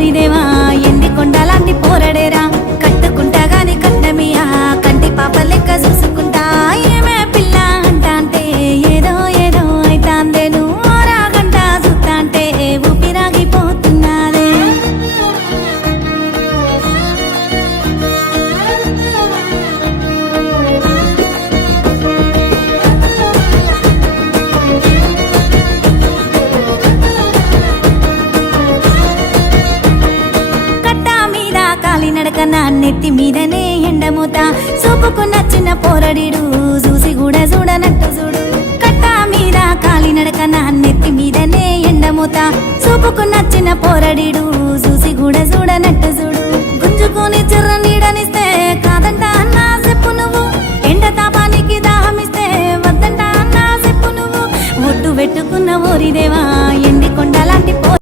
ఓరిదేవా ఎండి కొండలాంటి పోరడేరా కట్టుకుంటా గాని కట్టమియా కంటి పాప లెక్క చూసుకుంటా ఏమే పిల్ల అంటాంటే ఏదో ఏదో అయితాందే నువ్వు రాగంట చూస్తాంటే ఊపిరాగిపోతున్నాదే నడక నా నెత్తి మీదనే ఎండమూత సూపుకు నచ్చిన పోరడిడు చూసి కూడా చూడనట్టు చూడు కట్ట మీద కాలి నడక నా నెత్తి మీదనే ఎండమూత సూపుకు నచ్చిన పోరడిడు చూసి కూడా చూడనట్టు చూడు గుంజుకొని చిర్ర నీడనిస్తే కాదంట అన్నా చెప్పు నువ్వు ఎండ తాపానికి దాహమిస్తే వద్దంట అన్నా చెప్పు నువ్వు ఒట్టు పెట్టుకున్న ఓరిదేవా